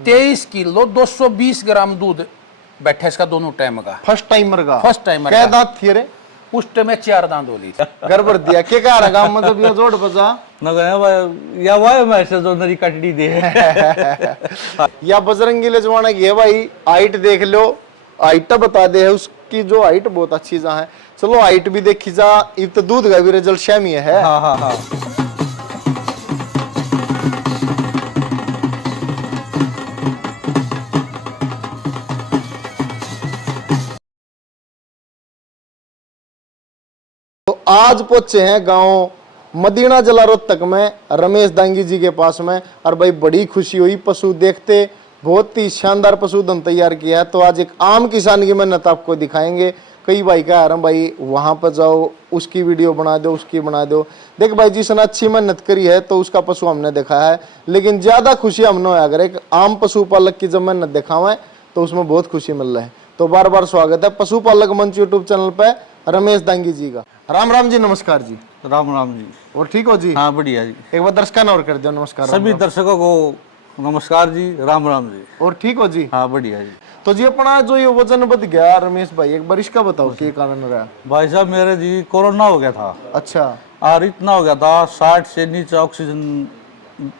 23 kilo 220 ग्राम दूध बैठा इसका दोनों टाइम का। फर्स्ट टाइमर का? फर्स्ट टाइमर क्या दांत थी रे? उस टाइम में 4 दांत होली थी। गड़बड़ दिया के कह रहा गांव में जब ये जोड़ बजा न गया या वाय मैं से जो नरी कटड़ी दे या बजरंगी लेजवाना की है भाई। हाइट देख लो, हाइट बता दे है उसकी, जो हाइट बहुत अच्छी जा है। चलो हाइट भी देखी जा, इब तो दूध का भी रिजल्ट शैमी है। हाँ हाँ हाँ। तो आज पहुंचे हैं गांव मदीना जिला रोहतक में रमेश दांगी जी के पास में। और भाई बड़ी खुशी हुई पशु देखते, बहुत ही शानदार पशुधन तैयार किया है। तो आज एक आम किसान की मेहनत आपको दिखाएंगे। कई भाई कह रहे हैं भाई वहां पर जाओ, उसकी वीडियो बना दो, उसकी बना दो। देख भाई जिसने अच्छी मेहनत करी है तो उसका पशु हमने दिखाया है, लेकिन ज्यादा खुशी हमने अगर एक आम पशुपालक की जब मेहनत दिखावा तो उसमें बहुत खुशी मिल रहा है। तो बार बार स्वागत है पशुपालक मंच यूट्यूब चैनल पे रमेश दांगी जी का। राम राम जी, नमस्कार जी। राम राम जी। और ठीक हो जी? हाँ बढ़िया जी। एक बार दर्शकों और कर दो नमस्कार। सभी दर्शकों को नमस्कार जी, राम राम जी। और ठीक हो जी? हाँ बढ़िया जी। तो जी अपना जो ये वजन बढ़ गया रमेश भाई, एक बार इसका बताओ क्या कारण रहा? भाई साहब मेरे जी कोरोना हो गया था। अच्छा। और इतना हो गया था 60 से नीचे ऑक्सीजन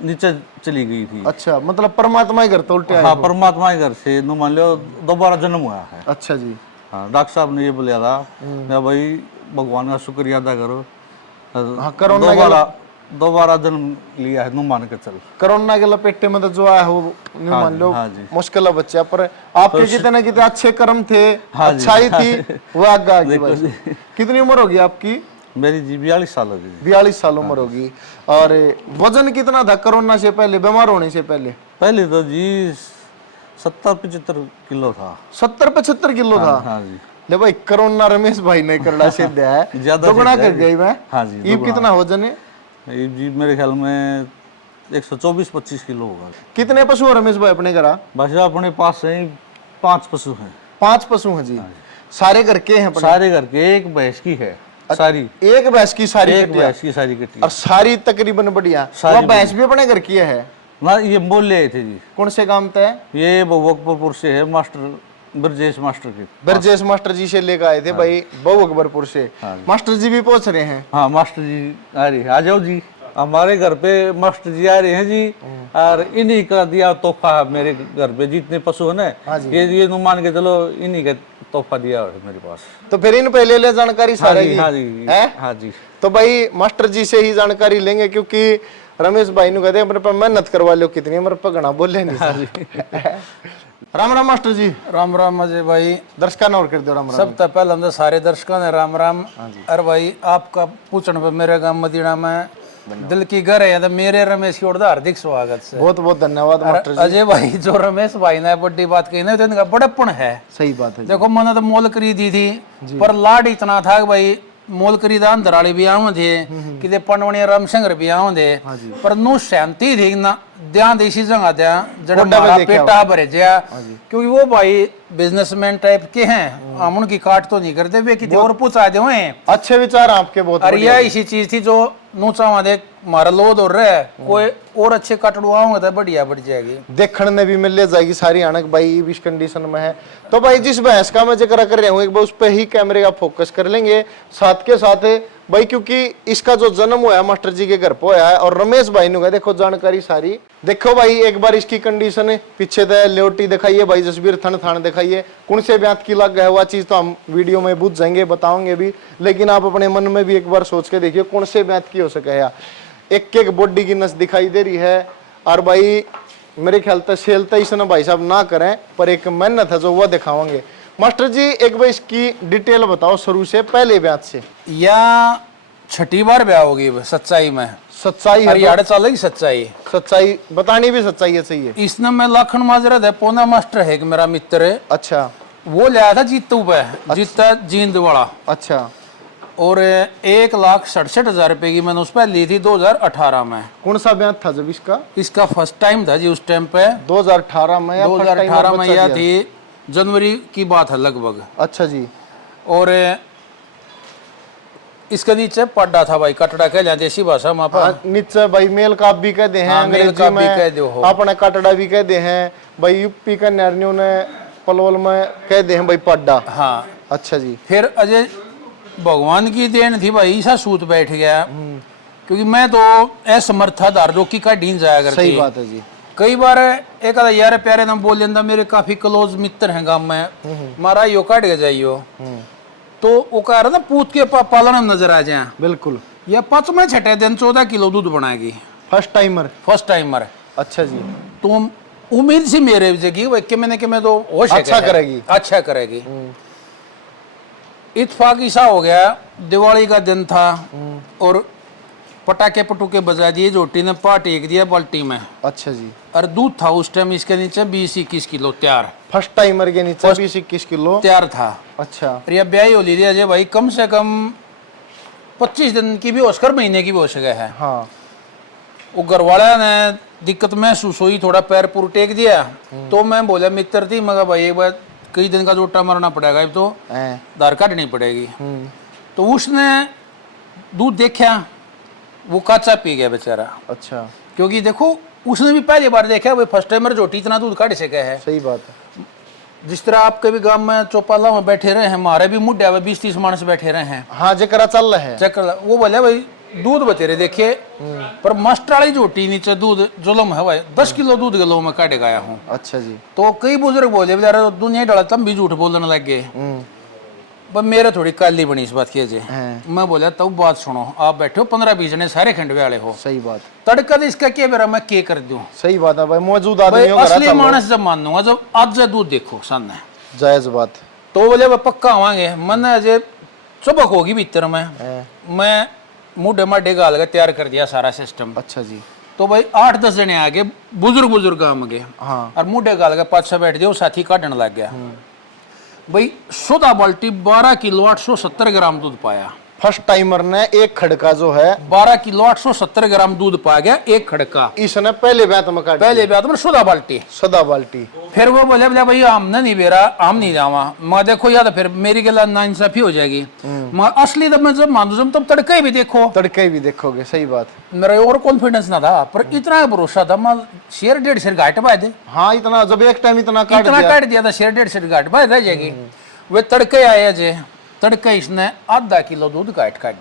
नीचे चली गई थी। अच्छा, मतलब परमात्मा ही घर तो उल्टे आए हाँ हो? परमात्मा के घर से नु मान लो दोबारा जन्म हुआ है। अच्छा जी। हाँ डॉक्टर साहब ने ये बोला था मैं भाई भगवान का शुक्रिया अदा करो। हाँ, कोरोना दोबारा जन्म लिया है, नु मान के चल। कोरोना के लपेटे में तो जो आया हो न्यू मान लो हाँ जी। मुश्किल है बच्चा, पर आपके कितने कितने अच्छे कर्म थे, हाँ जी। अच्छाई थी, वो आगे आगे भाई। कितनी उम्र होगी आपकी? मेरी जी 42 साल होगी। 42 साल उम्र होगी। और वजन कितना था कोरोना से पहले, बीमार होने से पहले? पहले तो जी 70-75 किलो था। 70-75 किलो था? हाँ जी। ले भाई कोरोना रमेश भाई ने करना सिद्ध है, ज्यादा दोगुना सिद्ध कर है गई मैं। हाँ जी, ये कितना वजन है? ये जी मेरे ख्याल में 124-25 किलो होगा। कितने पशु हैं रमेश भाई अपने घर? बस अपने पास है 5 पशु हैं। 5 पशु हैं जी। सारे घर के हैं अपने? सारे घर के, एक भैंस की है सारी। एक भैंस की सारी एक कटिया? भैंस की सारी कटी और सारी तकरीबन बढ़िया। सारी वो भैंस भी अपने घर की है ना। ये मोल ले आए थे जी। कौन से काम तय? ये बहुअकबरपुर से है, मास्टर ब्रजेश मास्टर के। ब्रजेश मास्टर जी से लेकर आए थे भाई बहु अकबरपुर से। मास्टर जी भी पहुंच रहे हैं? हाँ मास्टर जी आ रहे हैं, आ जाओ जी। हमारे घर पे मास्टर जी आ रहे हैं जी। और इन्हीं का दिया तोहफा है मेरे घर पे, जितने पशु है ना ये मान के चलो इन्हीं का तोहफा दिया है मेरे पास। तो फिर इन पहले ले जानकारी सारे की? हाँ जी हाँ जी। तो भाई मास्टर जी से ही जानकारी लेंगे, क्योंकि रमेश भाई ने कहते हैं मेरे पर मेहनत करवा लो कितनी, मेरे पर घना बोले नहीं। राम राम मास्टर जी। राम राम अजय भाई। दर्शकों और कर दो राम राम। सब तो पहले हम सारे दर्शकों ने राम राम। अरे भाई आपका पूछने पर मेरे गांव मदीना में दिल की घर है, तो मेरे रमेश की ओर से हार्दिक स्वागत से। बहुत बहुत धन्यवाद मास्टर जी। अजय भाई जो रमेश भाई ने बड़ी बात कही ना, तो इनका बड़प्पन है। सही बात है। देखो मैंने तो मोल खरीदी थी, पर लाड इतना था कि भाई मोल खरीदा अंधराड़ी भी आऊं थे कि पनवणी रामशंकर भी आऊं थे, पर नु शांति थी ना ध्यान देसी जगह ध्यान जड़ा मारा पेटा भरे जा, क्योंकि वो भाई बिजनेसमैन टाइप के हैं। हम उनकी काट तो नहीं करते वे कि और पूछा दे हुए अच्छे विचार आपके बहुत। अरे यह इसी चीज थी जो नूचा देख मारा लोद और रहे कोई और अच्छे कटड़ू आऊंगे तो बढ़िया बढ़ जाएगी, देखने में भी मिल ले जाएगी सारी आनक भाई इस कंडीशन में है। तो भाई जिस भैंस का मैं जिक्र कर रहा हूँ एक बार उस पर ही कैमरे का फोकस कर लेंगे साथ के साथ भाई, क्योंकि इसका जो जन्म हुआ है मास्टर जी के घर पे हुआ है और रमेश भाई ने देखो जानकारी सारी देखो भाई। एक बार इसकी कंडीशन पीछे से लेवटी दिखाइए भाई, जसबीर थन थान दिखाइए, कौन से ब्यात की लग है वह चीज तो हम वीडियो में बुझ जाएंगे बताओगे भी, लेकिन आप अपने मन में भी एक बार सोच के देखिए कौन से ब्यात की हो सके। या एक एक बॉडी की नस दिखाई दे रही है। और भाई मेरे ख्याल तक सेल तो इसने भाई साहब ना करें, पर एक मेहनत है जो वह दिखावांगे। मास्टर जी एक बार इसकी डिटेल बताओ शुरू से पहले ब्यात से। या छठी बार ब्याह होगी सच्चाई में? सच्चाई हरियाणा चलेगी सच्चाई, सच्चाई बतानी भी सच्चाई है सही है। इसने मैं लाखन माजरा है पोना मास्टर है कि मेरा मित्र है। अच्छा। वो लाया था जीतू पे, जीता जींद वाला। अच्छा। और 1,67,000 रुपए की मैंने उस पर ली थी 2018 में। कौन सा ब्याह था जब इसका? इसका फर्स्ट टाइम था जी उस टाइम पे 2018 में। 2018 में यह थी जनवरी की बात है लगभग। अच्छा जी। और इसके नीचे पड्डा था भाई, कटड़ा कह लिया देसी भाषा में अपन। हाँ, नीचे भाई मेल काप भी कहते हैं, हाँ, मेल अंग्रेजी काप भी में कह दो हो। अपने कटड़ा भी कहते हैं भाई, यूपी का नैरनियों ने पलवल में कहते हैं भाई पड्डा। हाँ अच्छा जी। फिर अजय भगवान की देन थी भाई, ऐसा सूत बैठ गया, क्योंकि मैं तो असमर्थ था, दार रोकी का ढीन जाया करती। सही बात है जी। कई बार एक आधा यार प्यारे ने बोल लेंदा, मेरे काफी क्लोज मित्र हैं गांव में, मारा यो काट के जाइयो, तो वो कह रहा ना पूत के पालन में नजर आ जाए। बिल्कुल। या 5 में छठे दिन 14 किलो दूध बनाएगी, फर्स्ट टाइमर। अच्छा जी। तो उम्मीद सी मेरे जगी भाई कि मैंने कि मैं तो होश है, अच्छा करेगी। इत्तेफाक ऐसा हो गया, दिवाली का दिन था और पटाखे पटूके बजा दिए, जोटी ने पाट एक दिया बाल्टी में। अच्छा जी। और दूध था उस टाइम इसके नीचे 20-21 किलो तैयार, फर्स्ट टाइमर के नीचे 20-21 किलो तैयार था। अच्छा। और यह ब्याही हो ली अजय भाई, कम से कम 25 दिन की भी होशकर महीने की भी हो सके है। हाँ। वो घर वाला ने दिक्कत महसूस हुई, थोड़ा पैर पुर टेक दिया, तो मैं बोला मित्र थी, मगर भाई एक बार कई दिन का जोटा मरना पड़ेगा, अब तो दार काटनी पड़ेगी। तो उसने दूध देखा, वो काचा पी गया बेचारा। अच्छा। क्योंकि देखो उसने भी पहली बार देखा भाई, फर्स्ट टाइमर जोटी इतना दूध काट सके है। सही बात है। जिस तरह आपके भी गांव में चौपाला में बैठे रहे हैं, हमारे भी मुड्ढे 20-30 मानस बैठे रहे हैं। हाँ, जकरा चल रहा है चक्कर वो बोले भाई दूध बतेरे देखे, पर मास्टर वाली जोटी नीचे दूध जुलम है भाई, 10 किलो दूध गलो में काटे गया हूँ। अच्छा जी। तो कई बुजुर्ग बोले बेचारा दुनिया डाला, तब भी झूठ बोलने लग गए। पर मेरे थोड़ी काली बनी इस बात की अजय। मैं बोला तब बात सुनो, आप बैठे हो 15-20 जने सारे खंडवे वाले हो, सही बात। तड़का तो इसका क्या बेरा मैं के कर दूं। सही बात है भाई, मौजूद आदमी हो, असली मानस जब मानूंगा जब आज से दूध देखो सामने, जायज बात। तो बोले पक्का आवांगे, मन अजय चुबक होगी भीतर में। मैं मुंडे माडे गाल के तैयार कर दिया सारा सिस्टम। अच्छा जी। तो भाई 8-10 जने आगे बुजुर्ग गांव गए, और मुंडे गाल के पाछे बैठ गए, वो साथी काटने लग गया भाई। 14 बाल्टी 12 किलो 870 ग्राम दूध पाया। फर्स्ट टाइमर ने एक खड़का जो है 12 किलो 870 ग्राम दूध पा गया एक खड़का। इसने पहले ब्यात में काट, पहले ब्यात में 14 बाल्टी। 14 बाल्टी। फिर वो बोले भाई हमने नहीं बेरा, हम नहीं जावा। मैं देखो याद फिर मेरी गला नाइंसाफी हो जाएगी। मैं असली जब मैं जब मानू जब तब तड़के भी देखो, तड़के भी देखोगे। सही बात। मेरा और कॉन्फिडेंस ना था, पर इतना भरोसा था, मैं शेयर 1.5 शेयर घाट पा दे। हाँ, इतना जब एक टाइम इतना काट दिया था, शेयर 1.5 शेयर घाट पा रह जाएगी। वे तड़के आए जे, तड़के इसने आधा किलो दूध घाट काट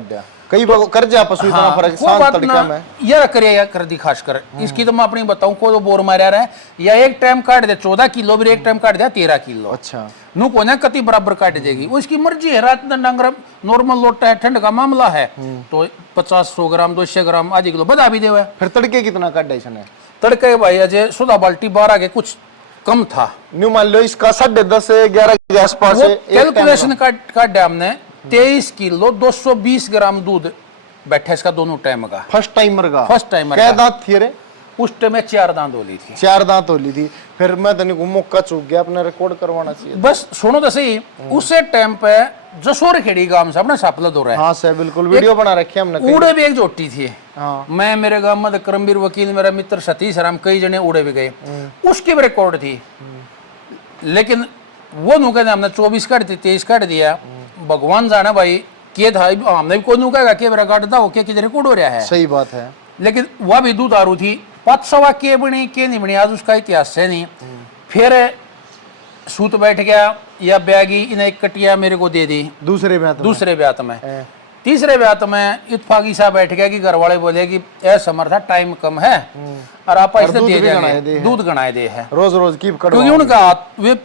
दिया। कई कर जा पशु इतना फर्क सांझ तड़का में यार करिए कर दी। खासकर इसकी तो मैं अपनी बताऊं को तो बोर मारा रहा है, या एक टाइम काट दे 14 किलो, भी एक टाइम काट दिया 13 किलो। अच्छा। नु को ना कति बराबर काट देगी, वो इसकी मर्जी है। रात डांगर नॉर्मल लोटा है, ठंड का मामला है तो 50-100 ग्राम 200 ग्राम आधी किलो बता भी देवे। फिर तड़के कितना काट दिया इसने? तड़के भाई अजय 14 बाल्टी 12 के कुछ कम था। न्यू मान लो इसका 10:30-11 के आसपास कैलकुलेशन काट दिया हमने। 23 किलो 220 ग्राम दूध बैठा इसका दोनों टाइम का। फर्स्ट टाइमर क्या दांत थी रे? उस टाइम में 4 दांत होली थी। 4 दांत होली थी। फिर मैं तनिक मौका चूक गया, अपने रिकॉर्ड करवाना चाहिए। बस सुनो तो सही, उसे टाइम पे जसोर खेड़ी गांव से अपना सापलद हो रहा है। हाँ सर, बिल्कुल वीडियो बना रखी है हमने। उड़े भी एक जोटी थी। हाँ। मैं मेरे गांव में करमवीर वकील, मेरा मित्र सतीश राम, कई जने उड़े भी गए, उसकी भी रिकॉर्ड थी। लेकिन वो नु कहते हमने 24 काट दी, 23 काट दिया। भगवान जाना भाई के था, हमने भी कोई नु कहेगा कि मेरा काटता हो क्या रिकॉर्ड हो रहा है। सही बात है। लेकिन वह भी दूध आरू थी। 500 के बनी के नहीं बनी, आज उसका इतिहास है नहीं। फिर सूत बैठ गया, या बैगी इन्हें एक कटिया मेरे को दे दी दूसरे ब्यात में। तीसरे ब्यात में इत्तेफाकी सा बैठ गया कि घर वाले बोले कि समर्था टाइम कम है और आप ऐसे दे देंगे, दूध गणाए दे है रोज की, क्योंकि उनका वे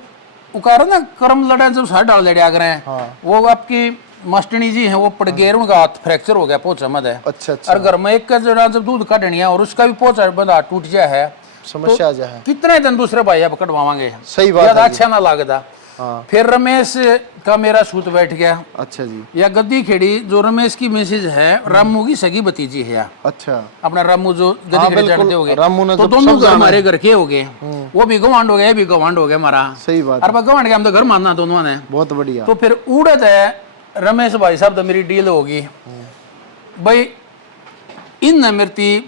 उकार ना कर्म लड़ा जब साढ़ डाल लड़े आगे हैं। वो आपकी मास्टरनी जी है, वो पड़ गए, उनका हाथ फ्रैक्चर हो गया, पोचा मत है। अच्छा। और घर में एक का जब दूध काटनी है और उसका भी पोचा बंदा टूट जाए है, समस्या आ जाए, कितने दिन दूसरे भाई अब कटवावांगे। सही बात है, अच्छा ना लगता। फिर रमेश का मेरा सूत बैठ गया। अच्छा जी। या गद्दी खेड़ी जो रमेश की मैसेज है, रामू की सगी भतीजी है। अच्छा। अपना रामू जो गद्दी खेड़ी जानते होगे, तो दोनों हमारे घर के हो गए। वो भी गवांड हो गया, भी गवांड हो गया हमारा। सही बात। और गवांड के हम तो घर मानना दोनों ने। बहुत बढ़िया। तो फिर उड़द है रमेश भाई साहब, तो मेरी डील होगी भाई। इन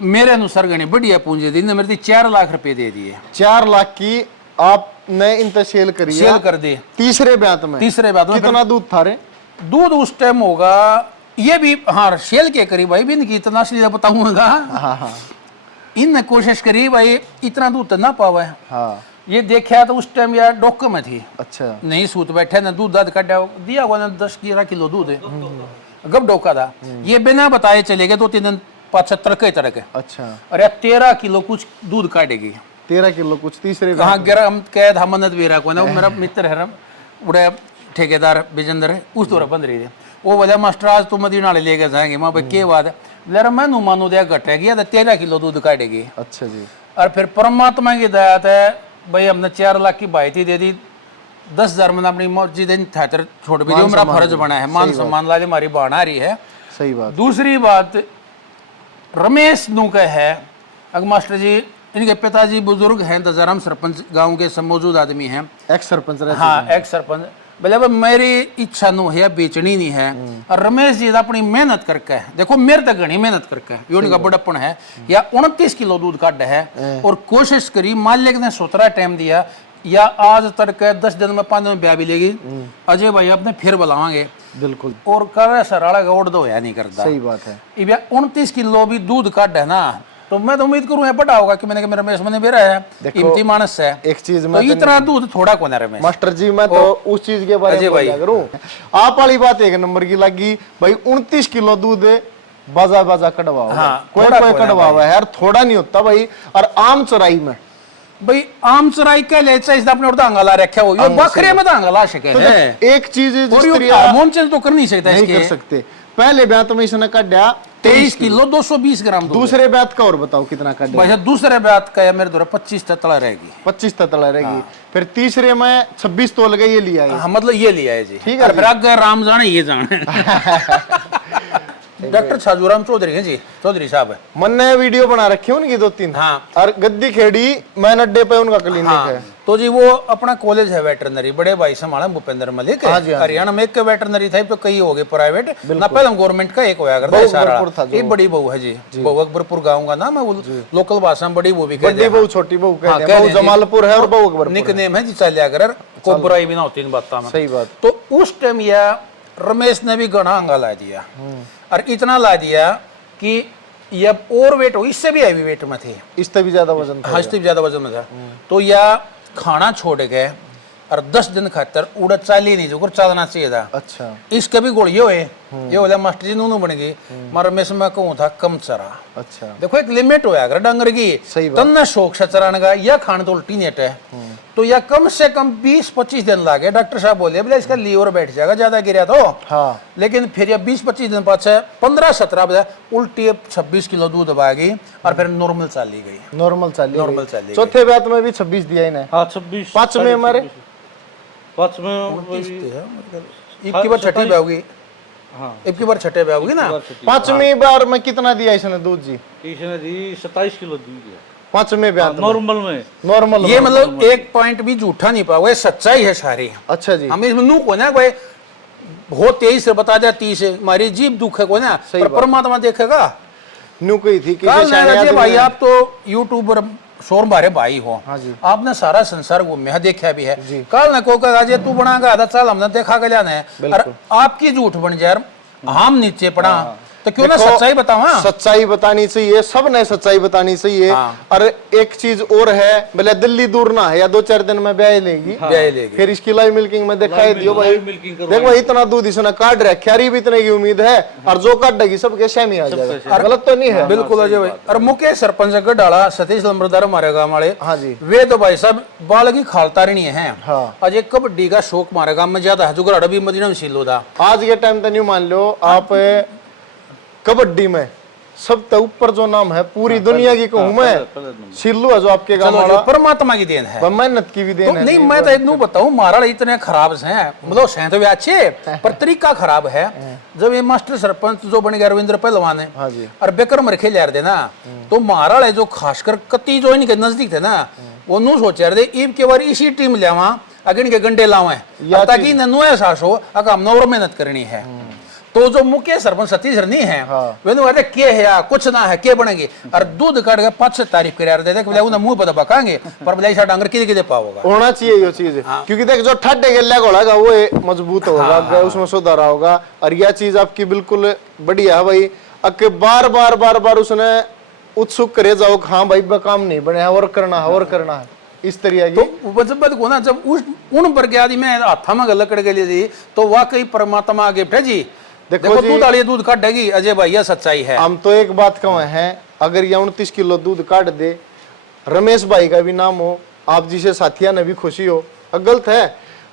मेरे अनुसार गणी बढ़िया पूंजी दी, इन मेरी 4 लाख रुपए दे दिए। 4 लाख की आपने इनसे सेल कर दी। तीसरे ब्यात में कितना दूध था रे? दूध उस टाइम होगा ये भी हाँ शेल के करीब भाई भी इनकी इतना असली बताऊंगा। हाँ हाँ इन कोशिश करी भाई इतना दूध तो ना पावे। हाँ ये देखा तो उस टाइम यार डॉक्टर में थी, अच्छा नहीं सूत बैठे ना दूध दाद काटा दिया हुआ ना 10-11 किलो दूध है गब डोका था। ये बिना बताए चले गए 2-3 दिन 5-7 के तरह के। अच्छा अरे 13 किलो कुछ दूध काटेगी। 13 किलो कुछ तीसरे कहाँ गिरा हम कैद हम मन्नत भी रहा को ना वो मेरा मित्र है उड़े ठेकेदार विजेंद्र है उस तरह बंद रही है वो बोला मास्टर आज तो मदीना लेके जाएंगे मैं भाई क्या बात है ले मैं नु मानो दिया घटेगी 13 किलो दूध काटेगी। अच्छा जी और फिर परमात्मा की दया है भाई हमने 4 लाख की बाइती दे दी 10,000 मैंने अपनी मस्जिद खातर छोड़ भी दी मेरा फर्ज बना है मान सम्मान लाले हमारी बना रही है। सही बात। दूसरी बात रमेश नू का है अगर मास्टर जी इनके पिताजी बुजुर्ग हैं दजाराम सरपंच गांव के सब मौजूद आदमी हैं एक्स सरपंच रहते हाँ एक्स सरपंच बोले अब मेरी इच्छा नु है बेचनी नहीं है और रमेश जी अपनी मेहनत करके देखो मेरे तक घनी मेहनत करके ये उनका बड़प्पन है या 29 किलो दूध काट है और कोशिश करी मालिक ने 17 टाइम दिया या आज तक 10 दिन में 5 दिन में ब्याह भी लेगी अजय भाई अपने फिर बुलावांगे बिल्कुल और कर सराड़ा का ओढ़ दो या नहीं करता। सही बात है। ये 29 किलो भी दूध काट है ना तो मैं तो उम्मीद करूँ बड़ा होगा कि मैंने रमेश मैंने बेरा है कीमती मानस है एक चीज तो मैं इतना दूध थोड़ा कौन है रमेश मास्टर जी मैं तो उस चीज के बारे में बोला करूं आप वाली बात एक नंबर की लगी भाई 29 किलो दूध बाजा बाजा कड़वा हुआ हाँ, कोई कोई कड़वा हुआ है यार थोड़ा नहीं होता भाई। और आम चराई में भाई आम चराई के ले चाहिए अपने और अंगला रखा हो ये बकरे में अंगला सके तो एक चीज हार्मोन चेंज तो कर नहीं सकता नहीं कर सकते। पहले ब्यात में इसने काटा 23 किलो 220 ग्राम दूध। दूसरे ब्यात का और बताओ कितना काटा भाई दूसरे ब्यात का मेरे द्वारा 25 तला रहेगी 25 तला रहेगी। फिर तीसरे में 26 तोल गए ये लिया है। हाँ मतलब ये लिया है जी ठीक है। फिर आगे राम जाने ये जाने डॉक्टर छाजूराम चौधरी हैं जी चौधरी साहब है मन ने वीडियो बना रखी उनकी 2-3 हाँ और गद्दी खेड़ी मैन अड्डे पे उनका क्लिनिक हाँ, है। तो जी वो अपना कॉलेज है वेटरनरी बड़े भाई संभाला भूपेंद्र मलिक हरियाणा में एक वेटरनरी था तो कई हो गए प्राइवेट ना पहले गवर्नमेंट का एक होया करता है सारा ये बड़ी बहू है जी बहू अकबरपुर गाँव का नाम है लोकल भाषा में बड़ी बहू भी बड़ी बहू छोटी बहू कहते हैं जमालपुर है और बहू अकबरपुर निक नेम है जी चलिया कर को बुराई भी ना होती इन बातों में। सही बात। तो उस टाइम यह रमेश ने भी घना अंगा ला दिया और इतना ला दिया कि ये और वेट हो इससे भी हैवी वेट में थे इससे भी ज्यादा वजन था। हाँ इससे भी ज्यादा वजन में था तो यह खाना छोड़ गए और 10 दिन खातर उड़ा चाली नहीं जो चलना चाहिए था। अच्छा इसके भी गोल ये बोला मास्टर जी नूनू बन गई मर रमेश में कहूँ था कम चरा। अच्छा देखो एक लिमिट होया अगर डंगर की तन्ना शौक से चराने का या खाने तो उल्टी नेट है तो यह कम से कम 20-25 दिन लागे। डॉक्टर साहब बोले बोले इसका लीवर बैठ जाएगा ज्यादा गिरा तो हाँ। लेकिन फिर यह 20-25 दिन बाद से 15-17 बजे उल्टी 26 किलो दूध बागी और फिर नॉर्मल चाली गई। नॉर्मल चाली नॉर्मल चाली चौथे ब्यात में भी 26 दिया इन्हें। हाँ 26 पांच में हमारे 5 में एक की बार छठी पे होगी हाँ एक की बार छठे पे होगी ना 5वीं बार में कितना दिया इसने दूध जी? इसने दी 27 किलो दी दिया 5वें ब्यात नॉर्मल में। नॉर्मल ये मतलब एक पॉइंट भी झूठा नहीं पाओगे सच्चाई है सारी। अच्छा जी हम इसमें नू को ना भाई हो 23 से बता दिया 30 से हमारी जीभ दुख है को ना पर परमात्मा देखेगा। न्यू कही थी कि भाई आप तो यूट्यूबर शोर बारे भाई हो हाँ जी। आपने सारा संसार घूमया देखा भी है कल न को आज तू बना गा चल हमने देखा गया है और आपकी झूठ बन जाए हम नीचे पड़ा तो क्यों ना सच्चाई बताओ। सच्चाई बतानी चाहिए सब ने सच्चाई बतानी चाहिए। और एक चीज और है बोले दिल्ली दूर ना है या 2-4 दिन में ब्याह लेगी फिर इसकी लाइव मिल्किंग में दिखाई दियो भाई देख भाई इतना दूध इसने काट रहा खैरी भी इतने की उम्मीद है और जो काटेगी सबके सेम ही आ जाएगा। गलत तो नहीं है बिल्कुल अजय भाई। और मुख्य सरपंच का डाला सतीश लंबरदार हमारे गाँव वाले हाँ जी वे तो भाई साहब बाल की खालता नहीं है हाँ। अजय कबड्डी का शौक हमारे गाँव में ज्यादा है जो भी मदीना में सीलो था आज के टाइम तक नहीं मान लो आप कबड्डी में सब तो ऊपर जो नाम है पूरी दुनिया की कहूँ मैं सिल्लू है जो आपके गांव वाला परमात्मा की देन है मेहनत की भी देन है। नहीं मैं तो इतना बताऊं मारा इतने खराब हैं मतलब हैं तो वे अच्छे पर तरीका खराब है। जब ये मास्टर सरपंच जो बन गया रविंद्र पहलवान है हाँ जी और बेकर मरखे ले देना तो मारा जो खासकर कत्ती जो इनके नजदीक थे ना वो नू सोच रहे थे ईब के बार इसी टीम लेवा अगर इनके गंडे लावे ताकि इन्हें नो एहसास हो अगर हम नौर मेहनत करनी है। तो जो मुख्य सरपंच सतीश नहीं है हाँ। वे तो कहते के है या कुछ ना है के बनेंगे और दूध काट के 5 तारीफ करे यार दे दे बोले मुंह पर बकाएंगे पर बोले ऐसा डांगर किदे किदे पाओगा होना चाहिए ये चीज, क्योंकि देख जो ठड्डे गल्ला घोड़ागा वो मजबूत होगा, उसमें सुधारा होगा। और यह चीज आपकी बिल्कुल बढ़िया है भाई। अके बार बार बार बार उसने उत्सुक करे जाओ हाँ भाई काम नहीं बने और करना है और करना है इस तरीके की। तो जब को ना जब उन पर के आदि में हाथा में लकड़ के लिए दी तो वाकई परमात्मा आगे भेजी। देखो दूध वाली दूध काटेगी अजय भाई यह सच्चाई है। हम तो एक बात कहें हैं, अगर ये 29 किलो दूध काट दे, रमेश भाई का भी नाम हो, आप जिसे साथिया ने भी खुशी हो, गलत है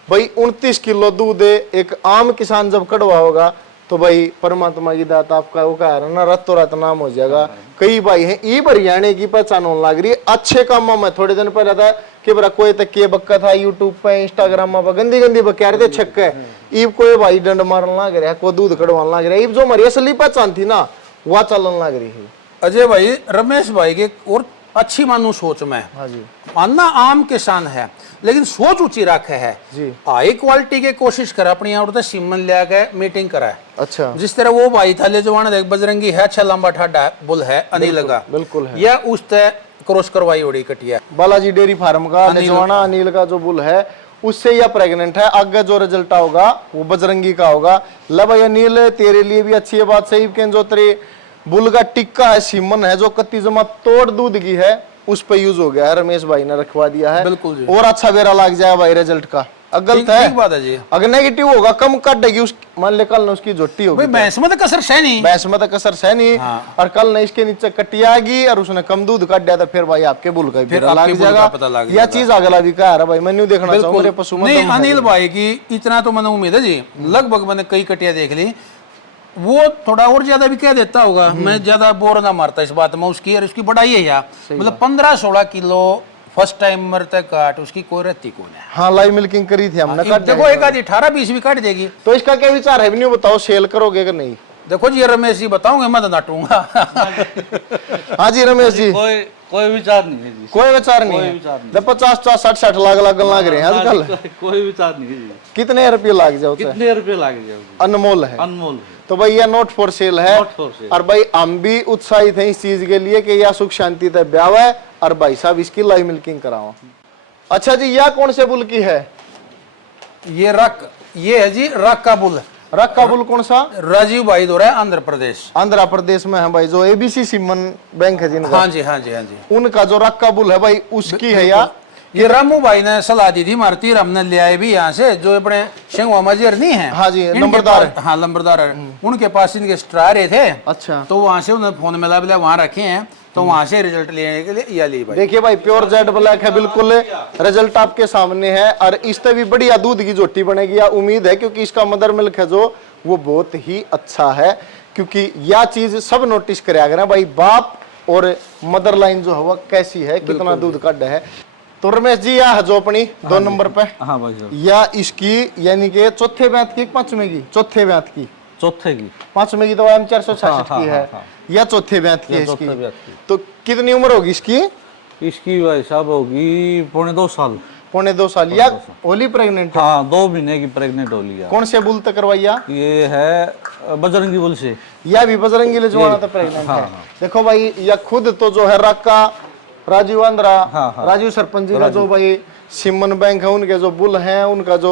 भाई। 29 किलो दूध एक आम किसान जब कड़वा होगा तो भाई परमात्मा की दात आपका वो कह रहा ना रातों रात नाम हो जाएगा। कई भाई हैं ई हरियाणा की पहचान होने लग रही है अच्छे कामों में। थोड़े दिन पहले था कि बरा कोई तक के बक्का था यूट्यूब पे इंस्टाग्राम में गंदी गंदी बक्या रहे थे छक्के, ईब कोई भाई डंड मारने लग रहा है, कोई दूध कड़वाने लग रहा है। ईब जो हमारी असली पहचान थी ना वह चलन लग रही है। अजय भाई रमेश भाई के और अच्छी मानू सोच में हाँ जी मानना आम किसान है लेकिन सोच ऊंची रखे है जी। हाई क्वालिटी के कोशिश करा अपनी और सिमन ले आके मीटिंग करा। अच्छा जिस तरह वो भाई था ले जवान देख बजरंगी है अच्छा लंबा ठाडा बुल है अनिल का बिल्कुल है। या उस तय क्रॉस करवाई उड़ी कटिया बालाजी डेयरी फार्म का जवाना अनिल का जो बुल है उससे यह प्रेग्नेंट है। आगे जो रिजल्ट होगा वो बजरंगी का होगा। ला भाई अनिल तेरे लिए भी अच्छी है बात सही के जो तेरे बुल का टिक्का है सीमन है जो कत्ती जमा तोड़ दूध की है उस पे यूज हो गया है, रमेश भाई ने रखवा दिया है। बिल्कुल जी। और अच्छा बेरा लग जाए भाई रिजल्ट का। गलत है ठीक बात है जी। अगर नेगेटिव होगा कम काटेगी उस मान ले कल न उसकी जोटी होगी भाई भैंस में तो कसर है नहीं, भैंस में तो कसर है नहीं। हाँ। और कल न इसके नीचे कटियागी और उसने कम दूध काट दिया तो फिर भाई आपके बुल का फिर भी आपके लग बुल का जाएगा। पता लग यह जाएगा। चीज अगला भी कह रहा भाई मैं नहीं देखना चाहूँ मेरे पशु में नहीं दम है। अनिल भाई की इतना तो मैंने उम्मीद है जी। लगभग मैंने कई कटिया देख ली, वो थोड़ा और ज्यादा भी कह देता होगा। मैं ज्यादा बोर ना मारता इस बात में उसकी और उसकी बढ़ाई है यार मतलब 15-16 किलो फर्स्ट टाइम मरते काट उसकी कोई रहती कौन है। हाँ लाइव मिल्किंग करी थी हमने काट देखो एक आधी 18-20 भी काट देगी। तो इसका क्या विचार है नहीं बताओ सेल करोगे कि नहीं? देखो जी रमेश जी बताऊंगे मैं तो नाटूंगा। हाँ जी रमेश जी कोई विचार नहीं है जी। कोई विचार नहीं है। 50-60 लाख लग रहे हैं आजकल। कोई विचार नहीं है जी। कितने रुपये लाग जाओ कितने रुपए लागे जाओगे? अनमोल है। अनमोल है। तो भाई यह नोट फॉर सेल है। Not for sale। और भाई हम भी उत्साहित हैं इस चीज के लिए कि यह सुख शांति से ब्याह है और भाई साहब इसकी लाइव मिल्किंग कराओ। अच्छा जी यह कौन से बुल की है? ये है जी रक का बुल। रक का बुल कौन सा? राजीव भाई दो रहा है आंध्र प्रदेश। आंध्र प्रदेश में है भाई जो एबीसी सिमन बैंक है जिनका। हाँ जी हाँ जी हाँ जी। उनका जो रक का बुल है भाई उसकी है या ये रामू भाई ने सलाह दी थी मारती हमने ले आए भी यहाँ से जो अपने शेंगवा मजीर नहीं है। हाँ जी, इनके नंबरदार पास- हाँ नंबरदार है। उनके पास इनके स्ट्रा रहे थे। अच्छा तो वहां से उन्होंने फोन मिला बिला वहां रखे हैं तो वहां से रिजल्ट लेने के लिए या ली भाई। देखिए भाई प्योर जेड ब्लैक है बिल्कुल रिजल्ट आपके सामने है। और इससे भी बढ़िया दूध की जोटी बनेगी या उम्मीद है क्योंकि इसका मदर मिल्क है जो वो बहुत ही अच्छा है। क्योंकि यह चीज सब नोटिस करे अगर भाई बाप और मदर लाइन जो है वो कैसी है कितना दूध काट है। तो रमेश जी यह जो अपनी 2 नंबर पे हाँ भाई साहब। या इसकी यानी कि चौथे ब्यात की 5वें की चौथे ब्यात की चौथे की 5वें की तो एम 466 हाँ, की है हाँ। या चौथे ब्यात की है चौथे इसकी। ब्यात की। तो कितनी उम्र होगी इसकी? इसकी भाई साहब होगी 2.25 साल। 2.25 साल या होली प्रेग्नेंट है? हाँ 2 महीने की प्रेग्नेंट हो लिया। कौन से बुल तक करवाइया? ये है बजरंगी बुल से। या भी बजरंगी ले जवाना तो प्रेग्नेंट है। देखो भाई या खुद तो जो है रक्का राजीव आंध्रा राजीव सरपंच जी का जो भाई सिमन बैंक है उनके जो बुल हैं उनका जो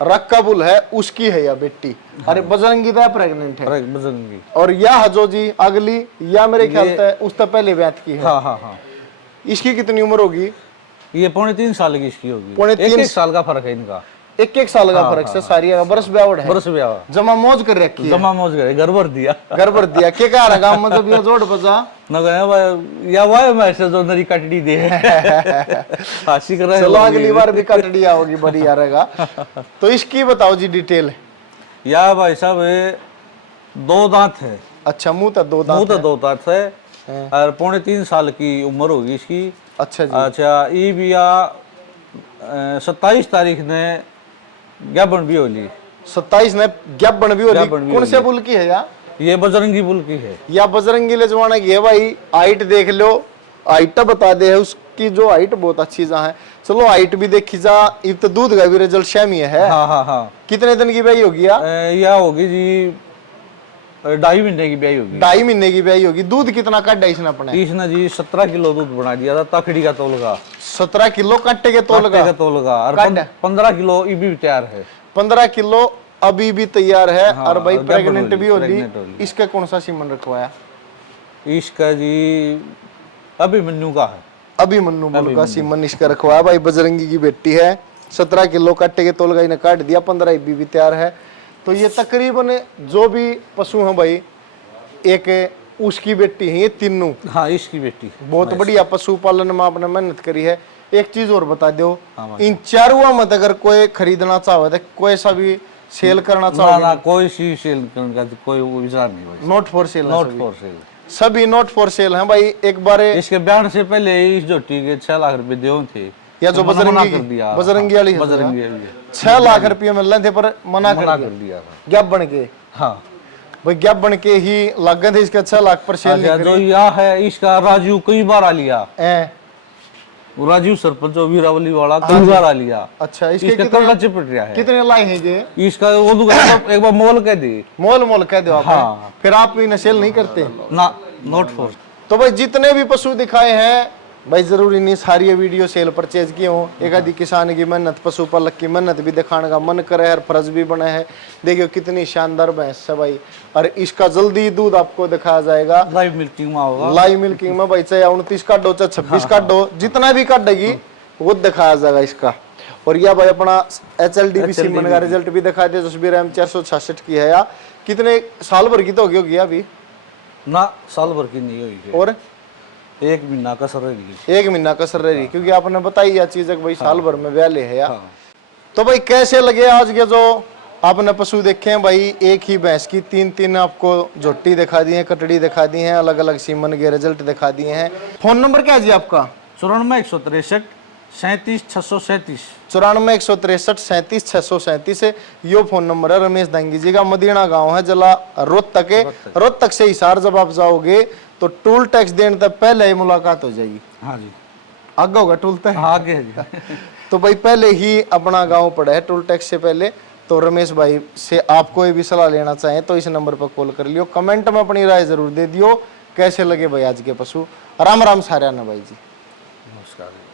रक्का बुल है उसकी है या बेटी। अरे बजरंगी तो प्रेग्नेंट है बजरंगी। और यह जो जी अगली या मेरे ख्याल से उस तो पहले ब्यात की है। हाँ हाँ हाँ। इसकी कितनी उम्र होगी? ये 3.5 साल की इसकी होगी। 3.5 एक साल का फर्क है इनका। एक साल का फर्क से सारी बरस ब्यावड़ है। बरस ब्याह जमा मौज कर रखी है। जमा मौज गए गड़बड़ दिया गड़बड़ दिया के कह रहा गांव में जब ये जोड़ बजा न गए या वाय मैं ऐसे जो नरी कटड़ी दे हासी कर रहे चलो अगली बार भी कटड़ी आओगी बढ़िया रहेगा। तो इसकी बताओ जी डिटेल। या भाई साहब ये 2 दांत है। अच्छा मुंह तो 2 दांत मुंह तो 2 दांत है और 3.5 साल की उम्र होगी इसकी। अच्छा जी। अच्छा ये भी 27 तारीख ने ज्ञापन भी होली। 27 ने ज्ञापन भी होली। ज्ञापन भी कौन से होली। बुल की है या? ये बजरंगी बुल की है। या बजरंगी ले जवाना की है भाई। हाइट देख लो हाइट बता दे है उसकी, जो हाइट बहुत अच्छी जा है। चलो हाइट भी देखी जा, इब तो दूध का भी रिजल्ट सेम ही है। हाँ हाँ हाँ। कितने दिन की ब्याई होगी यार? यह होगी जी 2.5 महीने की ब्याई होगी। 2.5 महीने की ब्याई होगी। दूध कितना काटा इसने अपने? इसने जी 17 किलो दूध बना दिया था, तखड़ी का तोल का। 17 किलो कट्टे के तोल का? तोल का। और काटा? 15 किलो ये भी तैयार है। 15 किलो अभी भी तैयार है। हाँ, और भाई और प्रेग्नेंट भी होगी। प्रेग्नेंट होगी। इसका कौन सा सीमन रखवाया? इसका जी अभिमन्यु का है। अभिमन्यु मुल का सीमन इसका रखवाया। भाई बजरंगी की बेटी है। 17 किलो कट्टे के तोल का इन्हें काट दिया। 15 अभी भी तैयार है। तो ये तकरीबन जो भी पशु हैं भाई, एक उसकी बेटी है ये तीनों। हाँ, इसकी बेटी। बहुत बढ़िया पशु पालन में आपने मेहनत करी है। एक चीज और बता दो, हाँ, इन चारों में अगर कोई खरीदना चाहे तो कोई सा भी सेल करना ना चाहे? ना, कोई सी सेल करने का कोई विचार नहीं भाई। Not for sale? Not for sale, सभी नॉट फॉर सेल हैं भाई। एक बार इसके ब्याह से पहले इस जोटी के 6 लाख रुपए देव थे, या जो मना बजरंगी कर दिया। बजरंगी वाली है, बजरंगी वाली 6 लाख रुपये मिल रहे थे पर मना मना कर कर दिया दिया था। गैप बन के। हाँ, भाई गैप बन के ही लग गए थे इसके 6 लाख पर सेल अच्छा, जो यह है इसका राजू कई बार आ लिया। वो राजीव सरपंच जो वीरावली वाला कई बार आ लिया। अच्छा, इसके इसका कलर चिपट रहा है। कितने लाए हैं ये? इसका वो एक बार मोल कह दे। मोल कह दो आप। हाँ। फिर आप भी सेल नहीं करते? ना, नॉट फॉर। तो भाई जितने भी पशु दिखाए हैं भाई, जरूरी नहीं सारी ये वीडियो सेल परचेज की हो। एक आदि किसान की मेहनत, पशुपालक की मेहनत भी दिखाने का मन करे है, फर्ज भी बना है। देखियो कितनी शानदार भैंस है भाई। और इसका जल्दी दूध आपको दिखाया जाएगा लाइव मिल्किंग में होगा। लाइव मिल्किंग में भाई, चाहे 29 का डो, चाहे 26 का डो, जितना भी काटेगी वो दिखाया जाएगा इसका। और यह भाई अपना HLDB सीमन का रिजल्ट भी दिखा दिया। जसबीर M 466 की है। या कितने साल भर की तो होगी अभी? ना, साल भर की नहीं हुई। और 1 महीना का सर रही। 1 महीना कसर रही, क्योंकि आपने बताई यह चीज है कि भाई साल भर में व्याले है यार। हाँ। तो भाई कैसे लगे आज के जो आपने पशु देखे हैं भाई? एक ही भैंस की 3 आपको झोटी दिखा दी है, कटड़ी दिखा दी है, अलग अलग सीमन के रिजल्ट दिखा दिए हैं। फोन नंबर क्या है जी आपका? 94 163 37 637। 94 163 37 637 है यो फोन नंबर है रमेश दांगी जी का। मदीना गांव है, जिला रोहतक है। रोहतक से हिसार जब आप जाओगे तो टोल टैक्स देने तक पहले ही मुलाकात हो जाएगी। हाँ जी, आगे होगा टोल टैक्स? हाँ, आगे है जी। तो भाई पहले ही अपना गांव पड़ा है टोल टैक्स से पहले। तो रमेश भाई से आप कोई भी सलाह लेना चाहें तो इस नंबर पर कॉल कर लियो। कमेंट में अपनी राय जरूर दे दियो। कैसे लगे भाई आज के पशु? राम राम सारे भाई जी। नमस्कार।